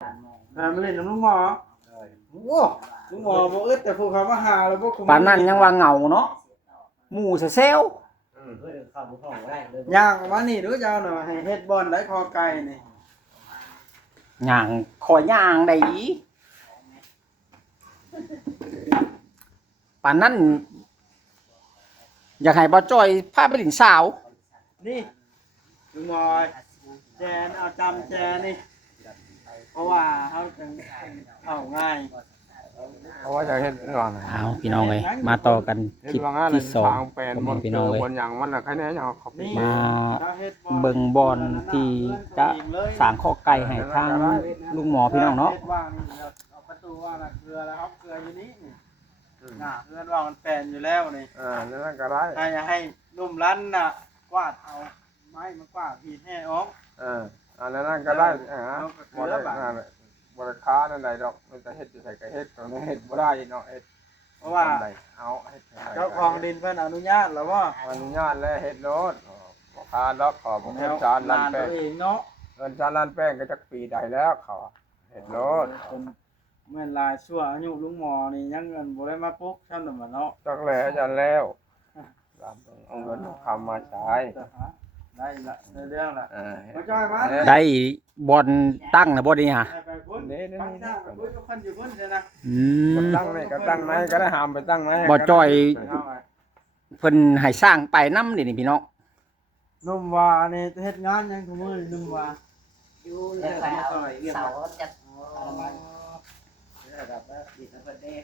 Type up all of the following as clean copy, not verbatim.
มาเล่นน้ำลุงหมอโอ้ลุงหมอบ่อึดแต่พวกเขามาหาแล้วพวกปานนั้นยังว่าเหงาเนาะหมู่เซลย่างมานี่ดูเจ้าหน่อยให้เฮ็ดบอลได้คอไก่นี่ ย่างคอยย่างได้ปานนั้นอยากให้บ่จ้อยพาไปหลินสาวนี่ลุงหมอยแจนเอาจำแจนี่เพราะว่าเขาจะเอาง่ายเพราะว่าจะเฮ็ดก่อน เอาพี่น้องเอ้ยมาต่อกันคลิปที่2ของพี่น้องเอ้ย บนอย่างมันน่ะแค่นี้เนาะขอบคุณ มาเบิ่งบอลที่จะสร้างข้อไก่ให้ทางลุงหมอพี่น้องเนาะ ว่างนี่เอาประตูว่างเกลือแล้วครับเกลืออยู่นี่น่ะเพื่อนว่ามันแปลนอยู่แล้วนี่นั่นก็ได้ให้นุ่มรั้นน่ะกวาดเอาไม้มากวาดผีแห่ออกนั่นก็ได้บ่ได้บ่ได้ค้านั่นใดดอกมันจะเฮ็ดอยู่ไสก็เฮ็ดตรงนี้เฮ็ดบ่ได้เนาะเฮ็ดเพราะว่าเอาเฮ็ดเจ้าของดินเพิ่นอนุญาตแล้วว่าอนุญาตแล้วเฮ็ดโลดบ่ค้าดอกขอบ่เฮ็ดจานลั่นแป้งเองเนาะเงินจานลั่นแป้งก็จักปีใดแล้วเขาเฮ็ดโลดเมื่อลายชั่วอายุลุงหมอนี่ยังเงินบ่ได้มาปุ๊กท่านน่ะเนาะจักแล้วจันแล้วเอาเงินคำมาใช้ได้ละได้เรื่องละมาจ้อยมาได้บอลตั้งนะบ่นี่ฮะไปพุ่นนี่ตั้งหน้าไปพุ่นก็เพิ่นอยู่พุ่นใช่นะตั้งไหนก็ตั้งไหนก็ได้หามไปตั้งไหนบ่จ้อยเพิ่นให้สร้างไปนำนี่พี่น้องนุ่มว่านี่เฮ็ดงานยังทุกมื้อนุ่มว่าอยู่แล้วเสาจะระดับแล้วอีกประเทศ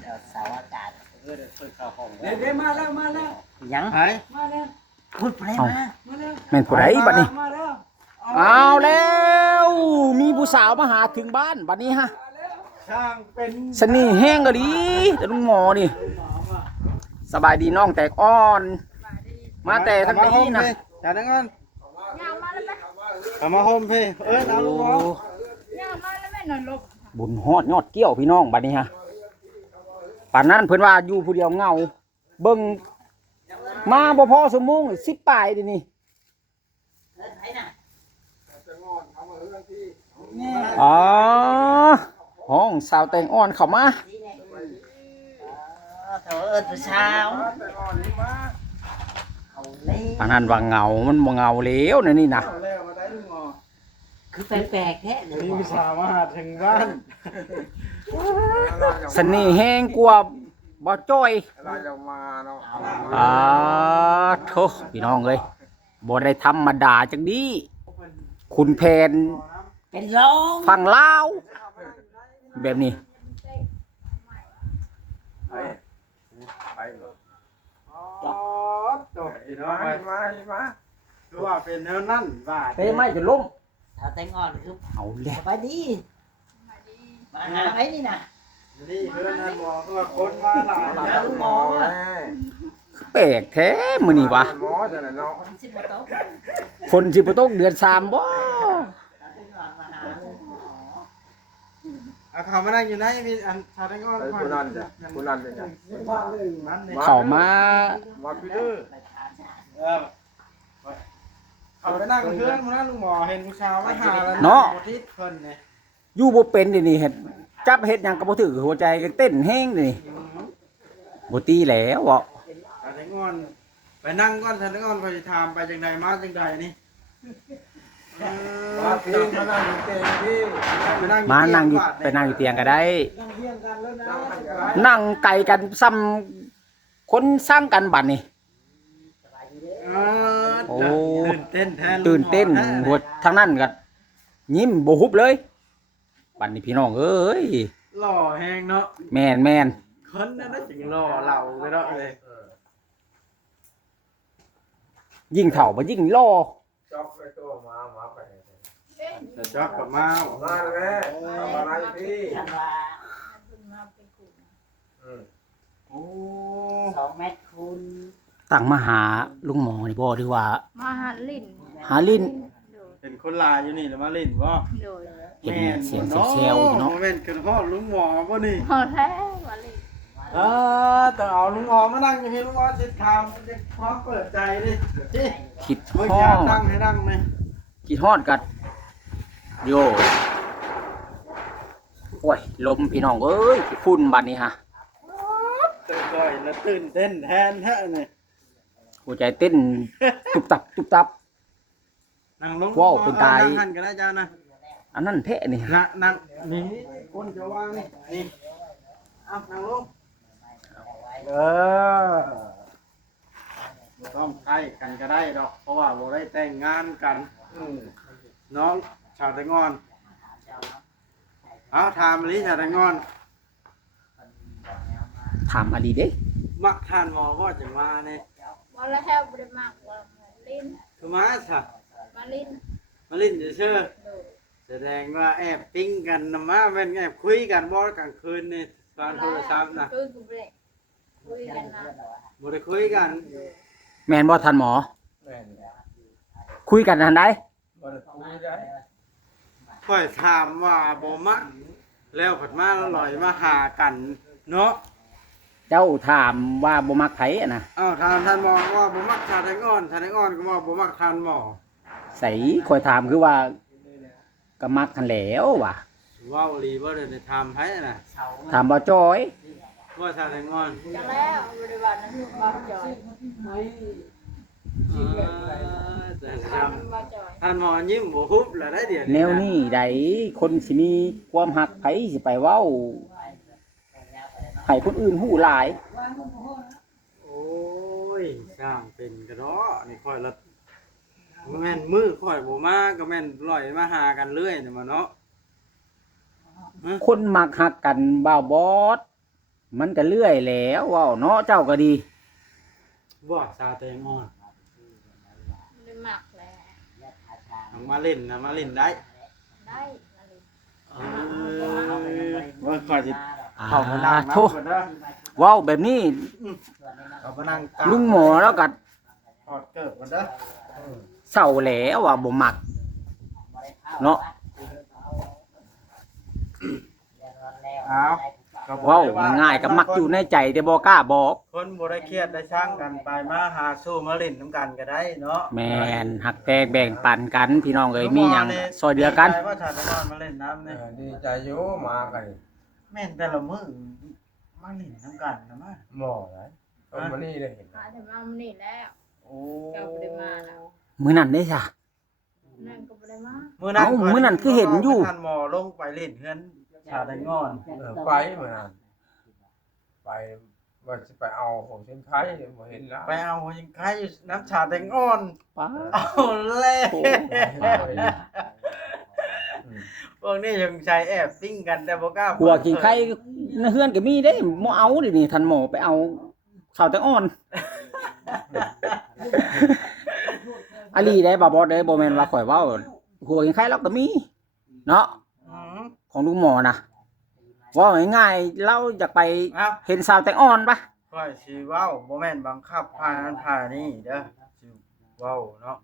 เดี๋ยวเสาอากาศเปิดเข้าห้องเดี๋ยวมาแล้วยังไผมาแล้วพูดไปมาแล้วแม่นผู้ใดบัดนี้เอาแล้วมีผู้สาวมาหาถึงบ้านบัดนี้ฮะช่างเป็นสนี่แห้งก็ดีแต่ลุงหมอนี่สบายดีน้องแตกอ่อนมาแต่ทั้งนี้นะอย่าดังนั้นเอามาโฮมพี่เอาลุงหมอบุญฮอดยอดเกี้ยวพี่น้องบัดนี้ฮะป่านนั้นเพิ่นว่าอยู่ผู้เดียวเหงาเบิ่งมาบ่พอสมง10ปลายดินี่อ๋อห้องสาวแต่งอ่อนเข้ามาเถอะผู้สาวป่านนั้นว่าเหงามันบ่เหงาแล้วนี่นะคือแปลกๆแท้เลยมีผู้สาวมาถึงบ้านสนี่แห้งกว่าบ่จ้อยโธ่พี่น้องเอ้ยบ่ได้ธรรมดาจังดีคุณแผนเป็นร้องฟังลาวแบบนี้มาคือว่าเป็นแนวนั่นว่าเตะไม่จะล้มถ้าแต่งอ่อนคือเอาเลยสบายดีมาหาไอ้นี่นะนี่เพื่อนหมอก็คนมาหลายหมอแปลกแท้มื้อนี้วะคนสิบ่ตกเดือน3บ่เขามานั่งอยู่ไหนมีอันชาแตงอ่อนคุณนั่นจ้ะเข้ามาพี่ดื้อเขาไปนั่งเพื่อนลุงหมอเห็นผู้ชายมาหาแล้วเนาะเพิ่นนี่อยู่บ่เป็นนี่เฮ็ดจับเฮ็ดหยังก็บ่ถือหัวใจก็เต้นแฮงนี่บ่ตีแล้วบ่ชาแตงอ่อนไปนั่งก่อนชาแตงอ่อนค่อยถามไปจังไดมาจังไดนี่มานั่งอยู่ไปนั่งอยู่เตียงก็ได้นั่งไกลกันซ้ำคนสร้างกันบัดนี้โอ้ตื่นเต้นหัวทางนั้นก็ยิ้มบ่ฮุบเลยบัดนี้พี่น้องเอ้ยหล่อแฮงเนาะแม่นคนนั้นน่ะสิหล่อเหล่าไปเนาะเลยยิ่งเฒ่าบ่ยิ่งหล่อจ๊อกไปตัวมาไปจะจ๊อกกับมาเลยมาพี่โอ้2 เมตรคูณตั้งมาหาลุงหมอนี่บ่หรือว่ามาหาลิ้นเป็นคนลายอยู่นี่แล้วมาลิ้นบ่เห็นเสียงเซลล์เนาะแม่นคือฮอดลุงหมอบ่นี่พอแท้มาลิ้นแต่เอาลุงหมอมานั่งอยู่พี่ลุงหมอสิถามพร้อมเปิดใจดิคิดฮอดนั่งให้นั่งมั้ยคิดฮอดกัด โยโอ้ยลมพี่น้องเอ้ยฝุ่นบัดนี้ฮะ ค่อยๆแล้วตื่นเต้นแทนแท้นี่ หัวใจเต้นตุบตับตุบตับ นั่งลง ว้าวเป็นตาย นั่งหันกันได้เจ้านะ อันนั้นแท้นี่ นั่งนี่คนจะวางนี่นี่เอานั่งลงบ่ต้องใกล้กันก็ได้ดอกเพราะว่าบ่ได้แต่งงานกันน้องชาวไตงอนเอาถามลิชาวไตงอน ถามอดีเด้ มักทานหมอว่าจะมาเนี่ย มาแล้วบริมากว่าลิ้น คือมาค่ะ มาลิ้น มาลิ้นจะเชื่อ ดู แสดงว่าแอบปิ้งกันนะมาเป็นแอบคุยกันบ่กลางคืนนี่ตอนโทรศัพท์นะ คุยกับเด็กคุยกันนะ บ่ได้คุยกัน แม่นบ่ทันหมอ แม่น คุยกันทันได้ บ่ได้คุยได้ ค่อยถามว่าบ่มักแล้วผัดมาแล้วลอยมาหากันเนาะ เจ้าถามว่าบ่มักไผอะนะ เอ้าท่านหมอว่าบ่มักชาแตงอ่อนชาแตงอ่อนก็ว่าบ่มักทานหมอ ใส่คอยถามคือว่าก็มักกันแหล้วว่ะ เว้าอีหลีบ่ได้ถามไผน่ะ ถามบ่จอย ว่าชาแตงอ่อน จะแล้วบริวารนั้นบ้าจอย แต่ บ้านบ้าจอย ท่านหมอยิ้มบ่ฮุบแล้วได้เดี๋ยว แนวนี้ใดคนสิมีความหักไผสิไปเว้าให้คนอื่นฮู้หลาย โอ้ยช่างเป็นกระดอนี่ค่อยละแม่นมือค่อยบ่มาก็แม่นลอยมาหากันเรื่อยนี่มาเนาะ คนมักหักกันบ่าวบอสมันก็เลื่อยแล้วเว้าเนาะเจ้าก็ดี บ่ชาแตงอ่อน บริมากแล้ว เอามาเล่นนะมาเล่นได้ ได้มาลิ้น ว่าค่อยสิ อ่า เข้ามานั่ง โธ่ นำก่อนเด้อ เว้าแบบนี้ เอามานั่งกลาง ลุงหมอแล้วก็ ถอดเกิบก่อนเด้อ เศร้าแล้วว่าบ่มักเนาะ เอาก็บ่ เว้า ได้ ง่ายๆก็มักอยู่ในใจแต่บ่กล้าบอก คนบ่ได้เครียดได้ช่างกันไปมาหาสู้มาเล่นนํกันก็ได้เนาะ แม่นหักแตกแบ่งปันกันพี่น้องเอ้ยมีหยังซอยเดือกัน ใจว่าชาแตงอ่อนมาเล่นน้ำนี่ ดีใจอยู่มากัน แม่นแต่ละมื้อมาเล่นนํกันนะมา หมอไหนเอามานี่ได้เห็น อาจจะมามันนี่แล้ว โอ้ เจ้าบริมาแล้ว มื้อนั้นได้จ้ะ นั่นก็บริมา มื้อนั้น เอ้ามื้อนั้นคือเห็นอยู่ ท่านหมอลงไปเล่นเฮือนชาแตงอ่อน ไปเหมือนกันไปว่าจะไปเอาของเส้นไข่บ่เห็นแล้ว ไปเอาหัวยิงไข่อยู่น้ำชาแตงอ่อน ป้า เอาแล้วพวกนี้ยังใช้แอบปิ้งกันแต่บ่กล้า หัวกินไข่ในเฮือนก็มีเด้บ่เอาดินี่ท่านหมอไปเอาสาวแตงอ่อนอลีได้บ่บ่ได้บ่แม่นว่าข่อยเว้าหัวกินไข่เราก็มีเนาะ อืม ของลุงหมอนะว่าง่ายๆเราอยากไป เอ้า เห็นสาวแตงอ่อนปะ ค่อยสิเว้าบ่แม่นบังคับพานั้นพานี่เด้อสิเว้าเนาะ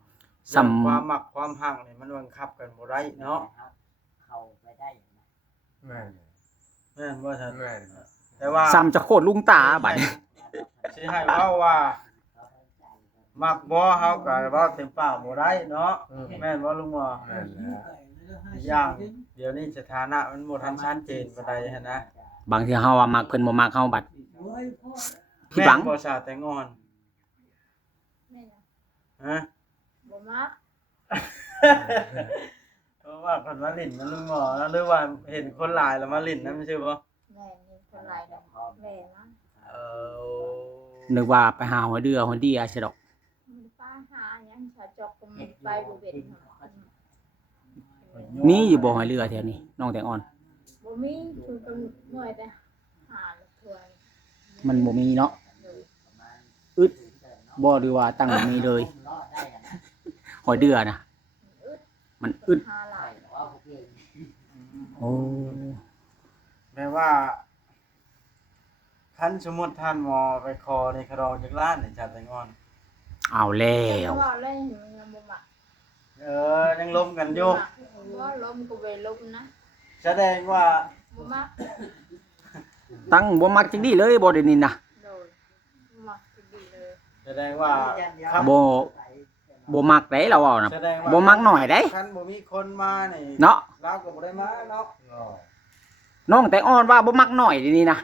ความมักความหักนี่มันบังคับกันบ่ได้เนาะ เข้าไปได้ แม่น แม่นบ่ท่าน แม่น แต่ว่า ซ้ำจะโคตรลุงตาบัดนี้ สิให้เว้าว่ามักบ่เฮาก็เว้าเต็มปากบ่ได้เนาะแม่นบ่ลุงหมอ แม่นแล้ว อีกอย่างเดี๋ยวนี้สถานะมันบ่ทันชัดเจนปานใดหันนะ บางทีเฮาว่ามักเพิ่นบ่มักเฮาบัดพี่หวัง แม่นบ่ชาแตงอ่อน ไม่นะ ฮะ บ่มา เพราะว่าคนมาลิ้นมันลุงหมอแล้วหรือว่าเห็นคนหลายแล้วมาลิ้นนำใช่บ่ แม่นี่คนไรดอกแม่นะ เออ นึกว่าไปหาหัวเดือหัวเดียใช่ดอก มันป้าหายังชาจอกก็มันไปบ่เป็น มีอยู่บ่หอยเรือแถวนี้น้องแตงอ่อน บ่มีคือเป็นเมื่อยแต่หาถ้วย มันบ่มีเนาะอึดบ่หรือว่าตั้งบ่มีเลยหอยเดือนะมันอึด หาหลาย โอ้ แม่ว่าคันสมมุติท่านหมอไปคอในครองจากร้านนี่ชาแตงอ่อน เอาแล้ว ว่าเล่นมันยังบ่มัก ยังล้มกันอยู่ ว่าล้มก็ไปล้มนะ แสดงว่า บ่มัก ตั้งบ่มักจังดีเลยบ่ได้นี่นะ โดนบ่มักสิดีเลย แสดงว่าครับ บ่ บ่มักได้เราเว้านะ แสดงว่า บ่มักหน่อยได้ คันบ่มีคนมานี่ เนาะ เราก็บ่ได้มาเนาะ น้องแต่อ่อนว่าบ่มักหน่อยเดี๋ยวนี้นะ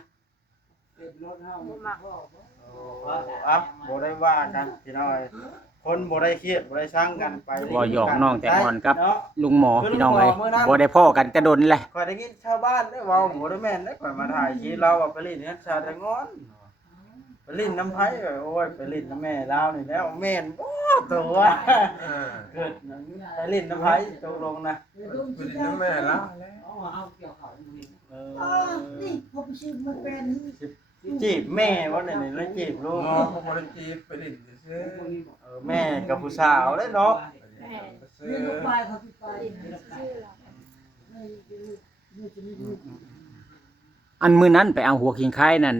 บ่มัก อ่ะบ่ได้ว่ากันพี่น้อยคนบ่ได้เครียดบ่ได้สร้างกันไป บ่หยอกน้องแต่อ่อนกับ เนาะ ลุงหมอพี่น้องเอ้ยบ่ได้พ้อกันแต่ดนแหละ ข่อยได้ยินชาวบ้านได้เว้าบ่ได้แม่นได้ข่อยมาถ่ายที่เราไปเล่นเฮือนชาตะงอนไปเล่นน้ำไผโอ้ยไปเล่นน้ำแม่ลาวนี่แล้วแม่นบ่ตัวเกิดไปเล่นน้ำไผตกลงนะ เป็นน้ำแม่ละ เออจีบแม่บ่นี่แล้วจีบลูก น้องเขาบ่ได้จีบไปเล่นซื่อ แม่กับผู้สาวเด้เนาะ แม่ ซื่อ ชื่อเรา อันมื้อนั้นไปเอาหัวขิงไข่นั่น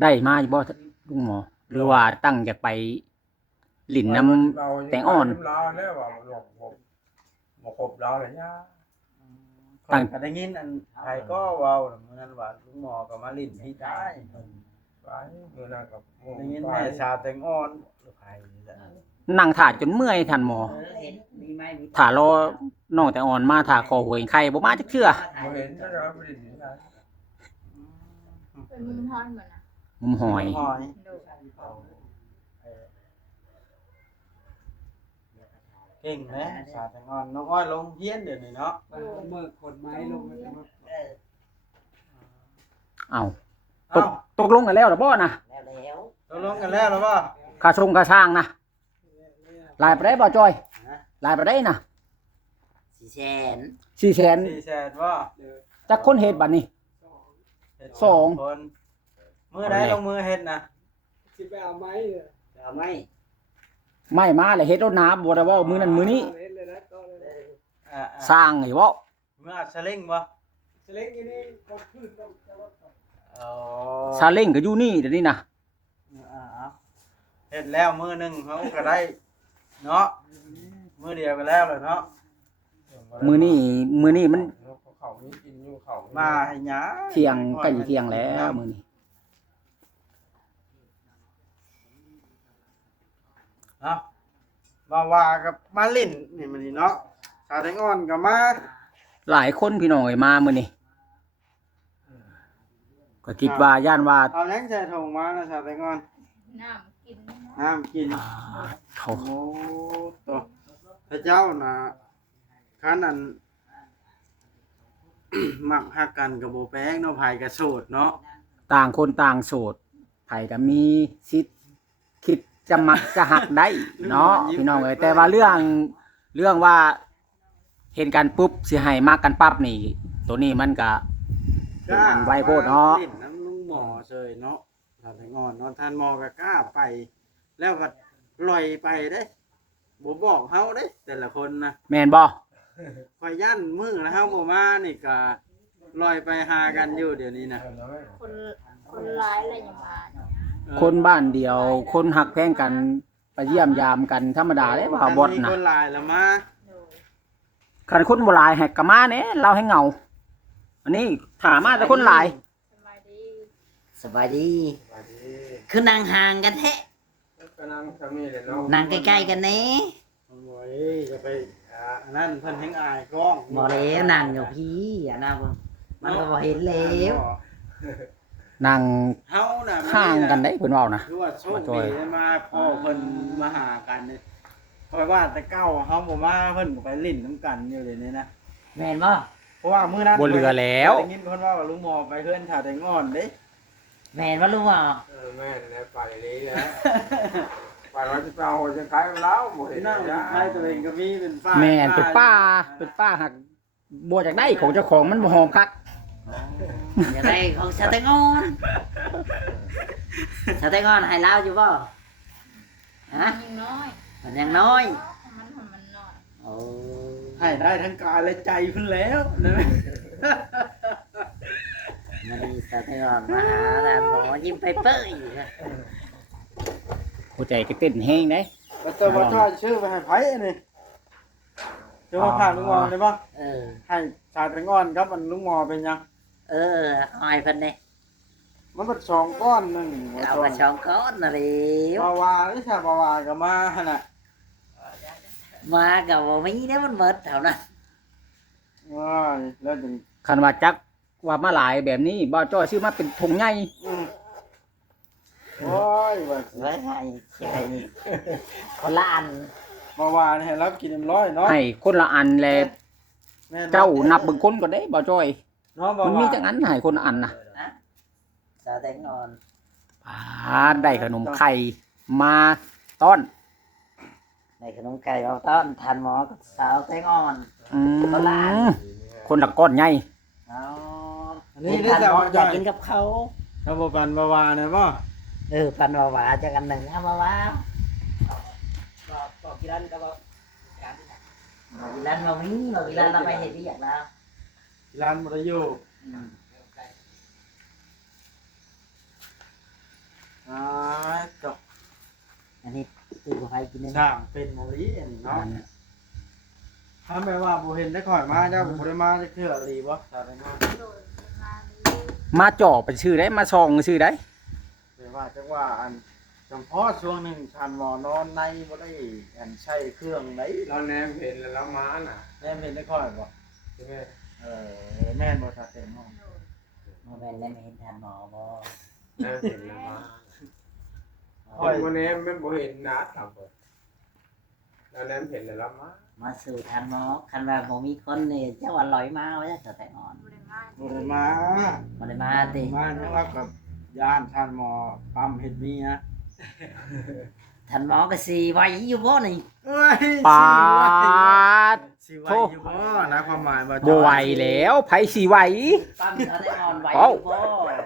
ได้มาอยู่บ่ลุงหมอ หรือว่าตั้งอยากไปหลินน้ำ แต่งอ่อน เราแล้วว่าบ่ครบเราเลยย่า ตั้งก็ได้ยินอันไผก็เว้ามื้อนั้นว่าลุงหมอก็มาลิ้นพี่ได้ ไปมื้อนั้นกับหมู่ ได้ยินแม่สาวแตงอ่อนหรือไผนี่แหละ นั่งถ่าจนเมื่อยท่านหมอ เห็นมีไหมมี ถ่ารอน้องแต่อ่อนมาถ่าคอหัวขิงไข่บ่มาจักเทื่อ บ่เห็นจักเราไปเล่นที่ไหน เป็นมุมฮอนเหมือนน่ะ มุมหอย หอย โดย เก่งนะสาวแตงอ่อนน้องอ้อยลงเฮียนเดี๋ยวนี้เนาะ เมื่อคนไม้ลงมาจะมา เอ้าต เอ้าก ตกลงกันแล้วเหรอบ่นะ แล้ว ตกลงกันแล้วหรือเปล่า ค่าชงค่าสร้างนะลายไปได้บ่จอยลายไปได้นะ 400,000 400,000 400,000ว่า จักคนเฮ็ดบัดนี้ เฮ็ด สอง คนมือใดลงมือเฮ็ดนะ สิไปเอาไม้เลย เอาไหม ไม่มาเลยเฮ็ดรถน้ำบ่ได้เว้ามื้อนั้นมื้อนี้ เล่นเลยนะก็เลย อ่า สร้างให้เว้า มืออัดสลิงบ่ สเล็กอย่างนี้ก็ขึ้นต้องจะรถ อ๋อ ซาเล้งก็อยู่นี่เดี๋ยวนี้นะ เฮ็ดแล้วมือหนึงเขาก็ได้เนาะมือเดียวก็แล้วเลยเนาะ มื้อนี้มัน เขามีกินอยู่เขา มาให้หยา เที่ยงใกล้เที่ยงแล้วมื้อนี้ เนาะมาว่ากับมาลิ้นนี่มันนี่เนาะสาวแตงอ่อนก็มา หลายคนพี่น้องเอ้ยมามื้อนี้ก็คิดว่าย่านว่า เอาหยังใส่ถุงมานะสาวแตงอ่อน น้ำกินนะ น้ำกิน เขา โอ้ตัวพระเจ้านะคันนั้น มักฮักกันกับโบแป้งเนาะไผกับโสดเนาะ ต่างคนต่างโสดไผก็มีสิทธิ์คิดจะมักจะหักได้เนาะพี่น้องเอ้ยแต่ว่าเรื่องว่าเห็นกันปุ๊บสิให้มักกันปั๊บนี่ ตัวนี้มันก็เป็นอันไวโพดเนาะ ลิ้น้ำลุงหมอเซยเนาะถ้าแต่งอนเนาะท่านหมอก็กล้าไป แล้วก็ลอยไปเด้บ่บอกเฮาเด้ แต่ละคนนะ แม่นบ่ คอยยันมือแล้วเฮาบ่มานี่ก็ลอยไปหากันอยู่เดี๋ยวนี้นะ คนคนร้ายอะไรอย่างมาเนาะ คนบ้านเดียว คนหักแพงกันไปเยี่ยมยามกันธรรมดาเลยว่าบด มี นะ คนหลายแล้วมา โดย คันคนบ่หลายแหกกะมาเนี่ยเราให้เหงา อันนี้ถามมาแต่คนหลาย สบายดี สบายดี คือนั่งห่างกันแท้ ก็นั่งทำนี่เลยเนาะ นั่งใกล้ๆกันแน่ โอ้ยจะไปอันนั้นเพิ่นแฮงอายกล้อง บ่แล้วนั่งอยู่พี่อ่ะนะมันก็บ่เห็นแล้ว นั่ง เฮาน่ะ ห่างกันได้เพิ่นเว้านะ คือว่าโชคดีได้มาพ่อเพิ่นมาหากันนี่คอยว่าแต่เก้าเฮาบ่มาเพิ่นก็ไปลิ้นน้ำกันอยู่เลยนี่นะ แม่นบ่ เพราะว่ามื้อนั้น บ่เหลือแล้ว ได้ยินเพิ่นว่าลุงหมอไปเฮือนถ่าแต่งอนเด้ แม่นบ่ลุงอ่ะ แม่แล้วไปนี้แล้วไปว่าจะเอาหัวจะขายแล้วบ่เห็น นั่ง นะ ใครตัวเองก็มีเป็นฝ้า แม่นเป็นป้าหักบ่จากได้ของเจ้าของมันบ่หอมคัก อย่าได้ของชาแตงอนชาแตงอนให้ลาวอยู่บ่ฮะ ยังน้อย มันยังน้อย มันน้อย โอ้ ให้ได้ทั้งกายและใจเพิ่นแล้วนะ มันมีชาแตงอนมาหาแต่หมอยิ้มไปเปื้อยนะ หัวใจก็เต้นแฮงเด้ ว่าแต่ว่าถ้าชื่อไปให้ไผนี่จะว่าผ่านลุงหมอได้บ่ เออ ให้ชาแต่งอนครับมันลุงหมอเป็นยัง เออเอาให้เพิ่นนี่ มันเป็น2ก้อนหนึง เอามาช่องก้อนน่ะเร็ว บาวาหรือชาบาวาก็มาหั่นน่ะ มากับบ่มีเด้มันเบิดเท่านั้น ว้ายแล้วถึง คันว่าจักว่ามาหลายแบบนี้บ่จ้อยซื้อมาเป็นถุงใหญ่ โอ้ยว่าสิ ไว้ให้ใช่คนละอัน เมื่อวานให้รับกิน100เนาะ ให้คนละอันแล แม่นบ่ เจ้านับเบิ่งคนก็ได้บ่จ้อย เนาะบ่ มัน ว่า มีจังอันให้คนละอันน่ะ สาวแตงอ่อน ได้ขนมไข่มาต้อน ในขนมไก่เราต้อนทานหมอกับสาวแตงอ่อน อื คนละอัน มคนละก้อนใหญ่ เอา อันนี้ ทาน ได้ หมอ แต่ อยาก ว่า กินกับเขา ถ้าบ่ปันบ่ว่าเนี่ยบ่ ปันวาวาจะกันหนึ่งเอามาว่าบอกกิรันก็บอกกิรันมาวิ่งบอกกิรันเราไปเห็นที่อยากแล้ว ร้านบ่ได้อยู่อ่าจบ อันนี้ตื่นไปกิน สร้างเป็นมะลิอันนี้เนาะถ้าแม่ว่าบ่เห็นได้ข่อยมาเจ้าบ่ได้มาจักเทื่ออีหลีบ่สาวได้เนาะ โดยมาดี มาจ่อไปชื่อได้มาซองชื่อได้ แม่ว่าจังว่าอันจำเพาะช่วงหนึงท่านหมอนอนในบ่ได้อันใช้เครื่องไหน เราแนมเห็นแล้วเรามาน่ะ แม่นเห็นได้ข่อยบ่ ใช่ไหม แม่นบ่ทัดเต็มห้อง โมเมนต์แล้วไม่เห็นทานหมอบ่ แนมเห็นแล้วมาวันนี้มันบ่เห็นนะทำบ่เราแนมเห็นแล้วเรามา มาสู่ทานหมอคันว่าผมมีคนเนี่ยเจ้าวันลอยมาไว้จะแต่งอน บริมา บ่ได้มา มาเลยมาติ มาจังรับกับย่านท่านหมอปั๊มเฮ็ดมีฮะ ทานหมอก็สีไว้อยู่บ่นี่ เอ้ย ปาด สิไหวอยู่บ่นะความหมายว่า บ่ไหวแล้วไผสิไหว ปั้มเขาได้นอนไว้อยู่บ่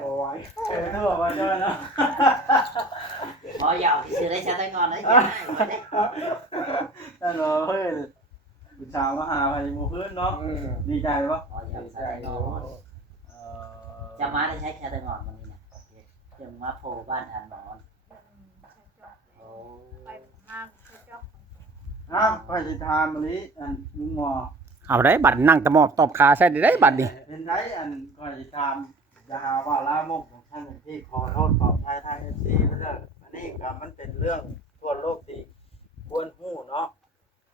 บ่ไหวเท่าว่าเจ้าเนาะ พอหยอกสิได้ชาได้งอนได้ยังไงบ่ได้ ท่านว่าเฮ้ยผู้สาวมาหาไปหมู่เพิ่นเนาะดีใจบ่ พอหยอกชาได้งอนจะมาได้ใช้ชาได้งอนวันนี้นะเดี๋ยวมาโผล่บ้านทานหมอ ไปมากไปจอก อ้าวไปสิถามมะลิอันลุงหมอ เอาได้บัดนั่งตะหมอบตอบขาใส่ได้บัดนี่ เป็นไรอันก็สิถามอย่าหาว่าลามกของท่านที่ขอโทษขออภัยทาง FC เด้ออันนี้ก็มันเป็นเรื่องทั่วโลกที่ควรฮู้เนาะ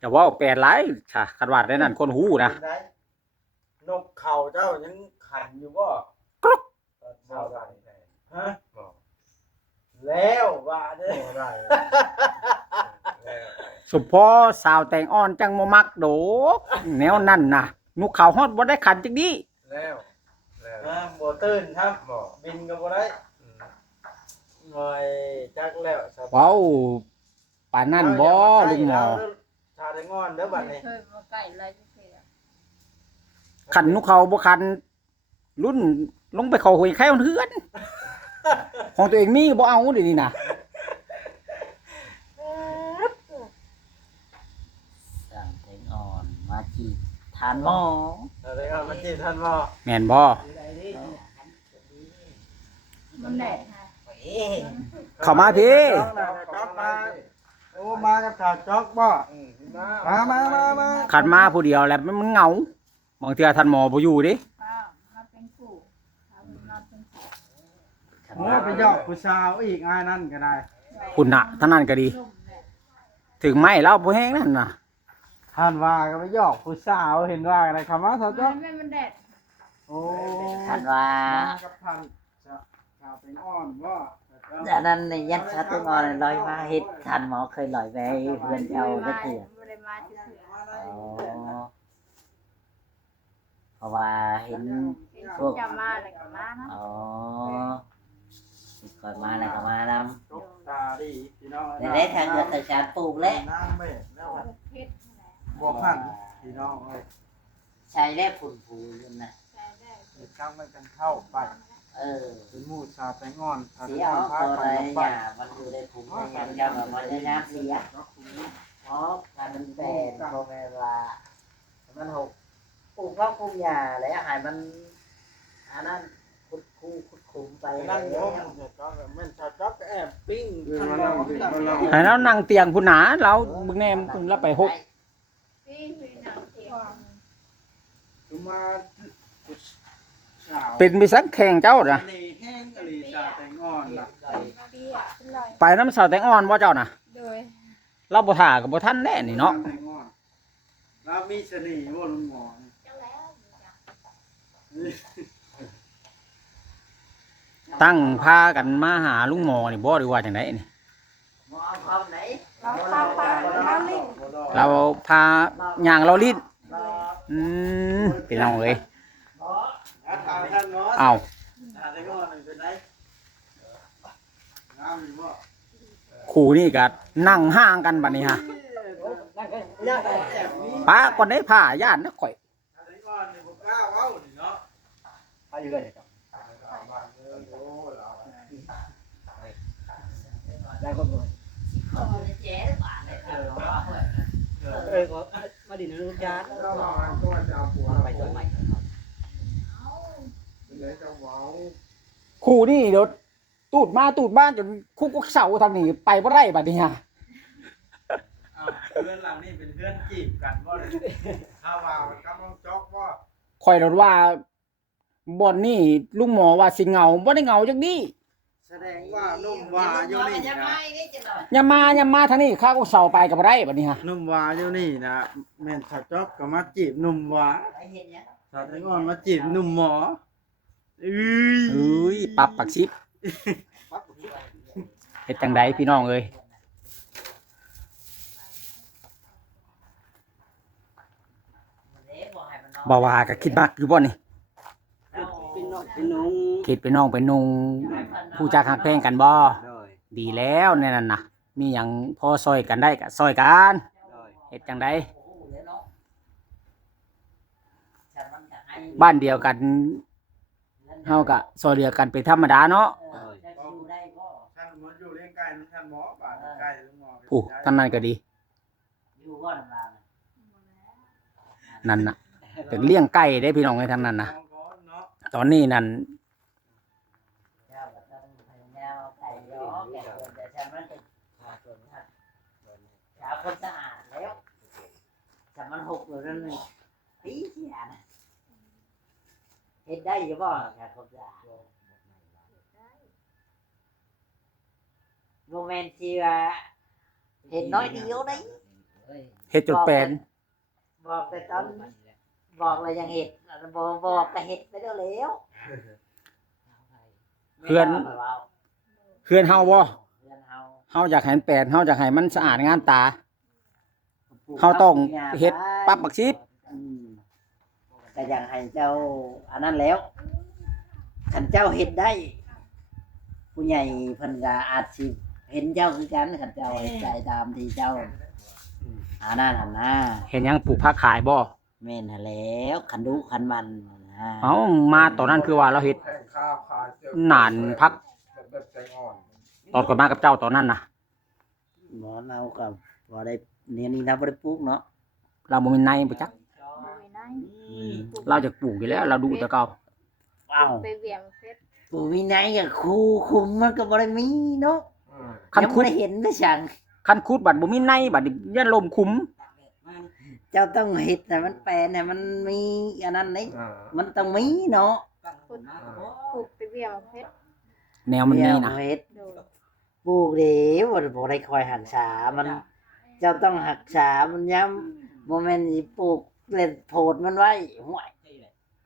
จะเว้าแปลหลายค่ะคันว่าได้นั่นคนหูนะ เป็นไรนกเขาเจ้ายังขันอยู่บ่ กรุ๊ก เจ้าได้ฮะแล้วว่าเด้อ ได้ สุพอสาวแต่งอ่อนจังบ่มักโดกแนวนั้นน่ะนุกเขาฮอดบ่ได้ขันจังดี แล้วแล้ว บ่ตื่นครับ บ่ บินก็บ่ได้หน่อยจักแล้วสบาย เว้าปานนั้นบ่ลุงหมอ ชาได้งอนเด้อบัดนี้ เคยมาไก่อะไรจะเสีย ขันนุกเขาบ่ขันรุ่นลงไปเข้าหุยแค่เฮือนของตัวเองมีบ่เอาเดี๋ยวนี้น่ะ สั่งแตงอ่อนมาจีบทานหมอ ชาได้งอนมันจีบท่านบ่ แม่นบ่ มันแดดฮะ เอ๊ะ เข้ามาพี่ จ๊อกมาโอ้มากับข่าวจ๊อกบ่มา ขันมาผู้เดียวแหละมันเหงาบางเทื่อท่านหมอบ่อยู่เดิ ป้ามาเป็นกูทำนอนเป็นกู โอ้ไปยอกผู้สาวอีกอ้ายนั่นก็ได้ คุณน่ะท่านนั้นก็ดี ลุ่มแหละ ถึงไม้เล่าบ่แห้งนั่นน่ะ ท่านว่าก็ไปยอกผู้สาวเห็นว่าอะไรคำว่าเขาจ๊อก มันแดด โอ้ ทานว่า มากับท่านจะชาวเป็นอ้อนบ่ จากนั้นในยันชาแตงอ่อนลอยมาเฮ็ดทานหมอเคยลอยไปเพื่อนเจ้าได้เถื่อ บริมาจะเสือ เพราะว่าเห็น เป็นจะมาอะไรกับมานะ อ๋อก่อนมาแล้วก็มาน จ๊กตาดีพี่น้อง ำในได้ทางเกิดแต่ชาปลูกแล้ว น้ำเม็ดแล้ว เพชรแหละ บ่พันพี่น้องเอ้ย ใช้ได้ผุนผูอยู่นะ ใช้ได้ เฮ็ดจังมันกันเข้าไป เป็นหมู่ชาวแตงอ่อน เสียเอาตัวอะไรอย่ามันอยู่ในผุนในยังจะแบบมันจะน้ำเสียเพราะมันแบนเพราะเวลามันหกปลูกข้าวปลูกหญ้าแล้วหายมันอันนั้นขุดคุมไป นั่งโยมจ๊อกแม่นชาวจ๊อกก็แอบปิ้ง มานั่งดิมานั่ง ให้เรานั่งเตียงพุ่นหนาเราเบิ่งแนมพุ่นเราไปหก พี่พี่นางเทียม คือมาสาว เป็นไปสักแข่งเจ้าน่ะ นี่แห้งอลีชาวแตงอ่อนล่ะ เปียเป็นไร ไปน้ำสาวแตงอ่อนบ่เจ้าน่ะ โดย เราบ่ท่ากับบ่ทันแน่นี่เนาะ แตงอ่อน แล้วมีเสน่ห์บ่ลุงหมอนี่ เจ้าแล้ว ตั้งพากันมาหาลุงหมอนี่บ่หรือว่าจังไดนี่ หมอเอาความไหน เราพาไปเราลิ้น เราพาย่างเราลิ้น รอ พี่น้องเอ้ย หมอ ถามท่านเนาะ เอา ถามได้ก่อนเป็นไงงามอยู่บ่ คู่นี่ก็นั่งห่างกันบัดนี้ฮะ นั่นก็ยากเลย แอบมี ป้าก่อนได้ผ้าย่านนะข่อย ถามได้ก่อนนี่บ่กล้าเว้านี่เนาะ ไปเลย ได้ก็บ่เจ๊บาทเลยก็มาดินลูกจาน เราเอาตัวจะเอาผัว ไปตัวใหม่ เดี๋ยวจะเว้า คู่นี่เดี๋ยวตูดมาตูดบ้านจนคุกกเสาทางนี้ไปบ่ได้บัดนี้ฮะ อ้าวเพื่อนหลังนี่เป็นเพื่อนจีบกันบ่เลยถ้าว่ามันกำลังจอกบ่ ข่อยรถว่าบ่อนนี่ลุงหมอว่าสิเหงาบ่ได้เหงาจังนี้ แสดงว่านุ่มวาอยู่นี่ จะ นะ ไม่ได้จะหน่อย อย่ามาทางนี้ข้าก็เสาไปก็บ่ได้บัดนี้ฮะ นุ่มวาอยู่นี่นะแม่นสาวจอกก็มาจีบนุ่มวา ไปเห็นยัง สาวไต้งอนมาจีบนุ่มหมอเอ้ย เอ้ยปรับปักชิปเฮ็ดจังไดพี่น้องเอ้ย บ่ว่าก็คิดมักอยู่บ่นี่ เป็นน้องเป็นน้อง คิดเป็นน้องเป็นนุงผู้จักหักแพงกันบ่ดีแล้วแน่นั่นน่ะ มีหยังพอซอยกันได้ก็ซอยกันเฮ็ดจังไดบ้านเดียวกันเฮาก็ซอยเดียวกันเป็นธรรมดาเนาะ ท่านหมออยู่เลี้ยงไก่ท่านหมอบาดไก่ลุงหมอ ผู้ท่านนั้นก็ดี อยู่ก็ลำบาก นั่นน่ะถึงเลี้ยงไก่ได้พี่น้องให้ทางนั้นน่ะ ตอนนี้นั่น เจ้าก็ต้องพยายามไก่ย้อแก่คนแต่ฉันมันจะขาดคนขาดชาวคนสะอาดแล้วฉันมันหกอยู่นั่นนี่ปีเสียนะเห็นได้ยังบ่ชาวคนสะอาดโมเมนต์ที่ว่าเห็นน้อยเดียวได้ เฮ็ดจนแปลน บอกแต่ตอนบอกเลยยังเห็ดบอกแต่เห็ดไปแล้วแล้ว เพื่อนเฮาบ่ เพื่อนเฮา เฮาอยากให้มันแปลนเฮาอยากให้มันสะอาดงามตาเฮาต้องเฮ็ดปรับปักชิป แต่อย่างให้เจ้าอันนั้นแล้วขันเจ้าเห็ดได้ ผู้ใหญ่เพิ่นก็อาจสิเห็นเจ้าคือกันขันเจ้าเฮ็ดใจตามที่เจ้าอันนั้นหั่นนะ เห็นหยังปลูกผักขายบ่ แม่นหั่นแล้วขันดุขันมันนะ เอ้ามาตอนนั้นคือว่าเราเฮ็ด แข่งข้าวขาเจอน านพัก แบบใจอ่อน ตอนก่อนมากับเจ้าตอนนั้นน่ะ บ่เราก็บ่ได้เนี่ยนี่เราบ่ได้ปลูกเนาะ เราบ่มีในบ่จัก ไม่ได้ เราจะปลูกอยู่แล้ว เราดูแต่เก่า ว้าว ไปเวียงเพชร ปู่วินัยกับครูคุมมันก็บ่ได้มีเนาะ คัน ยัง คุ บ่ ด ได้เห็นได้สั่ง คันคุดบัดบ่มีในบัดนี้ยันลมคุม เจ้าต้องเฮ็ดให้มันแปลนให้มันมีอันนั้นนี่ อ่า มันต้องมีเนาะ ปลูกไปเวียงเพชร แนวมันมีนะ เฮ็ด โดย ปลูกเด้บ่ได้คอยรักษามัน เจ้าต้องรักษามันย้ำบ่แม่นสิปลูกเล่นโพดมันไว้ห่วย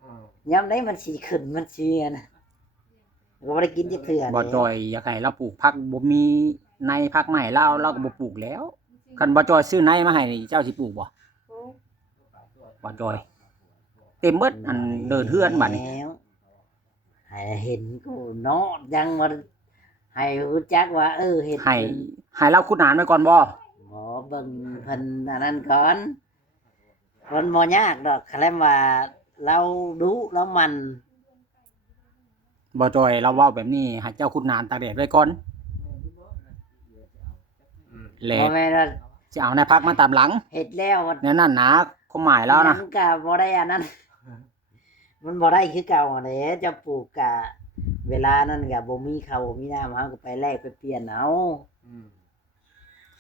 อืม ย้ำได้มันสิขึ้นมันสิอันน่ะก็บ่ได้กินจักเทื่อ บ่จอยอยากให้เราปลูกผักบ่มีในผักใหม่เราก็บ่ปลูกแล้ว คันบ่จอยซื้อในมาให้นี่เจ้าสิปลูกบ่ ปลูก บ่จอย เต็มเบิดอันเดินเฮือนบัดนี้ แล้วให้เห็นกูเนาะยังว่าให้รู้จักว่า เห็น ให้เราขุดหานไว้ก่อนบ่ หมอเบิ่งเพิ่นอันนั้นก่อนมันบ่ยากดอกแค่ว่าเราดูเรามัน บ่จอยเราเว้าแบบนี้ให้เจ้าขุดหานตากแดดไว้ก่อน อืม แล้ บ่ ว แม่นว่า สิเอาในผักมาตามหลัง เฮ็ดแล้วมัน แนั่นนั่นนะความหมายแล้วนะ มันก็บ่ได้อันนั้น มันบ่ได้คือเก่าอันนี้จะปลูกกะเวลานั้นก็บ่มีข้าวบ่มีน้ำเฮาก็ไปแลกไปเปลี่ยนเอา อืม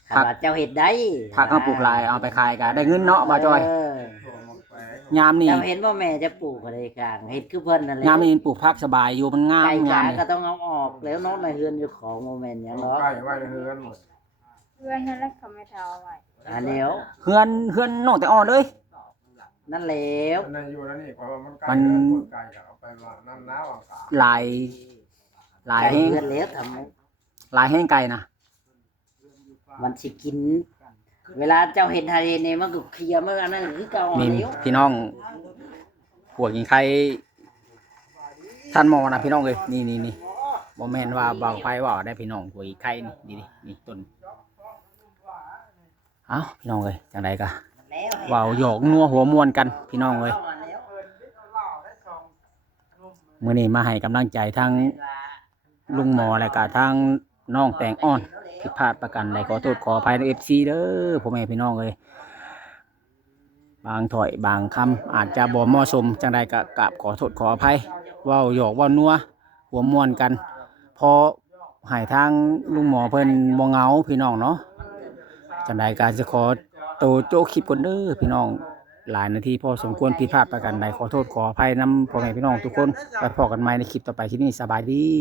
คันว่าเจ้าเฮ็ดได้ ผักเขาปลูกหลายเอาไปขายก็ได้เงินเนาะบ่จอย ถั่วหมกแปะ ยามนี้ เจ้าเห็นว่าแม่จะปลูกอะไรกลางเฮ็ดคือเพิ่นนั่นแหละ ยามนี้ปลูกผักสบายอยู่มันงาม ไก่ ยาม กา นี้ ก็ต้องเอาออกแล้วเนาะในเฮือนอยู่ของโมเมนต์หยังเนาะ ใกล้ไว้ในเฮือนหมด เพื่อนนั่นแหละเขาไม่เท่าไว้ อันเดียว เฮือนน้องแต่อ่อนเลย เ นั่นแล้ว มันอยู่แล้วนี่เพราะว่ามันไกลแล้วคนไกลก็เอาไปว่าน้ำน้ำอากาศ หลายแห้ง เพื่อนแล้วทำ หลายแห้งไก่นะ มันสิกิน เวลาเจ้าเห็นทะเลเนี่ยมันก็เคลียร์มันอันนั้นคือเก่า นี่ แล้ว พี่น้องหัวกินไข่ท่านหมอนะพี่น้องเลยนี่บ่แม่นว่าบางไฟว่าได้พี่น้องหัวกินไข่นี่นี่ต้นเอ้าพี่น้องเลยจังไดก็เว้าหยอกนัวหัวม่วนกันพี่น้องเลยมื้อนี้มาให้กำลังใจทั้งลุงหมอและก็ทั้งน้องแตงอ่อนผิดพลาดประกันใดขอโทษขออภัยใน FC เด้อพ่อแม่พี่น้องเลยบางถ้อยบางคำอาจจะบ่เหมาะสมจังใดก็กราบขอโทษขออภัยเว้าหยอกเว้านัวหัวม่วนกันพอให้ทางลุงหมอเพิ่นบ่เหงาพี่น้องเนาะจังใดก็จะขอโตโจคลิปก่อนเด้อพี่น้องหลายนาทีพอสมควรผิดพลาดประกันใดขอโทษขออภัยนำพ่อแม่พี่น้องทุกคนไปพบกันใหม่ในคลิปต่อไปที่นี่สบายดี